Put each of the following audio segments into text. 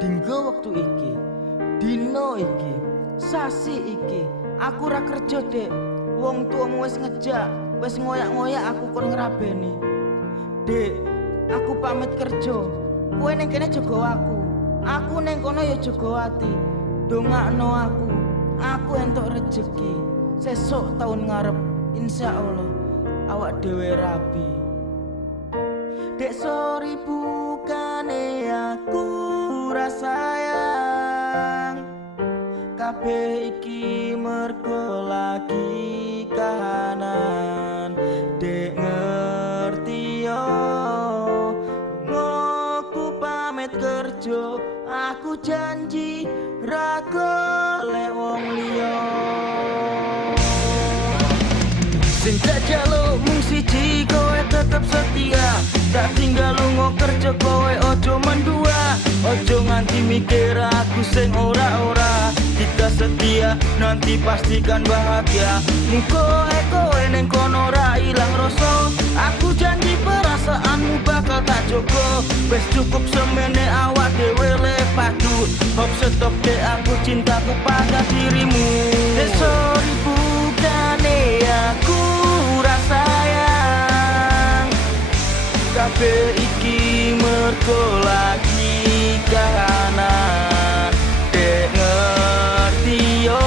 Dinggo wektu iki, dino iki, sasi iki, aku ra kerja, Dek. Wong tuamu wis ngejak, wis ngoyak-ngoyak aku kon ngrabeni. Dek, aku pamit kerja. Kowe ning kene jaga aku ning kono ya jaga ati. Dongakno aku entuk rejeki. Sesuk tahun ngarep, insyaallah awak dhewe rabi. Dek sorry bukane aku ra sayang. Kabeh iki mergo lagi kahanan. Dek ngerti yo, ngoku pamit kerja. Aku janji ra golek wong liya. Sing tak jaluk mung siji, kowe tetep setia. Tak tinggal lunga kerja, kowe ojo mendua. Ojo nganti mikir aku sing ora-ora. Kita setia, nanti pastikan bahagia. Muga kowe ning kono ra ilang rasa. Aku janji perasaanmu bakal tak jogo. Wes cukup semene awak dhewe le padu. Hop stop deh, aku cintaku pada dirimu. Sorry bukane aku ra sayang. Kabeh iki mergo lagi kahanan. Dek ngerti yo,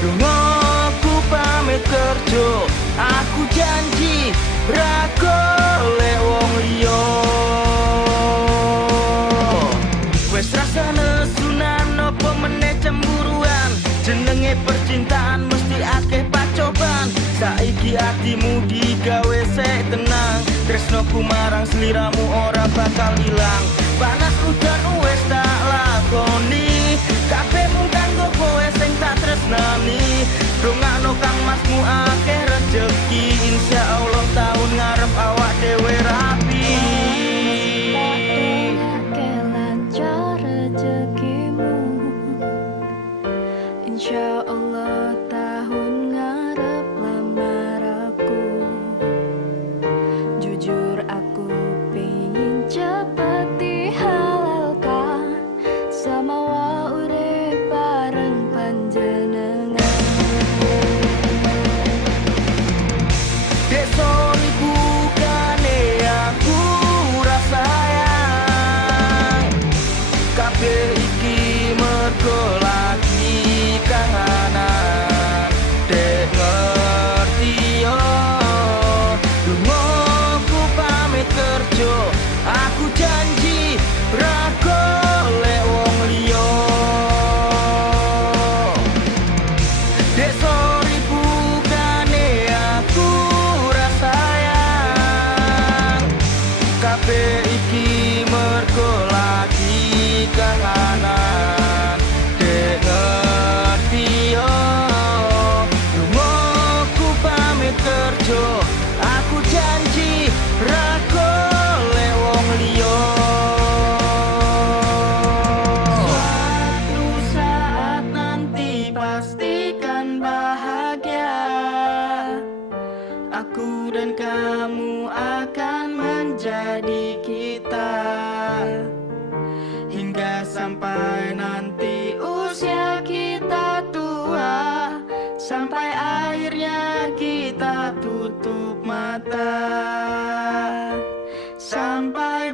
lungaku pamit kerja. Aku janji ra golek wong liya. Wes rasane sunan opo meneh cemburuan. Jenenge percintaan mesti akeh pacoban. Saiki hatimu digawe sek tenang. Tresnoku marang sliramu ora bakal ilang. Panas udan wes tak lakoni. Kabeh mung kanggo kowe sing tak tresnani. Dongakno kang masmu akeh rejeki. Insyaallah tahun ngarep awak dhewe rapi. Insyaallah tahun ngarep lamar aku. Jujur aku pengin cepet dihalalkan. Samawa urip bareng panjenengan. Dek sorry bukane aku ra sayang. Kabeh iki mergo lagi kahanan. Dek ngerti yo, lungaku pamit kerja. Aku janji ra golek wong liya. Dek sorry bukane aku ra sayang. Kabeh iki mergo lagi kahanan. Dek ngerti yo, lungaku pamit kerja. Aku janji ra golek wong liya. Suatu saat nanti pastikan bahagia. Aku dan kamu akan menjadi kita. Hingga sampai nanti usia kita tua. Sampai akhirnya kita tutup mata. Sampai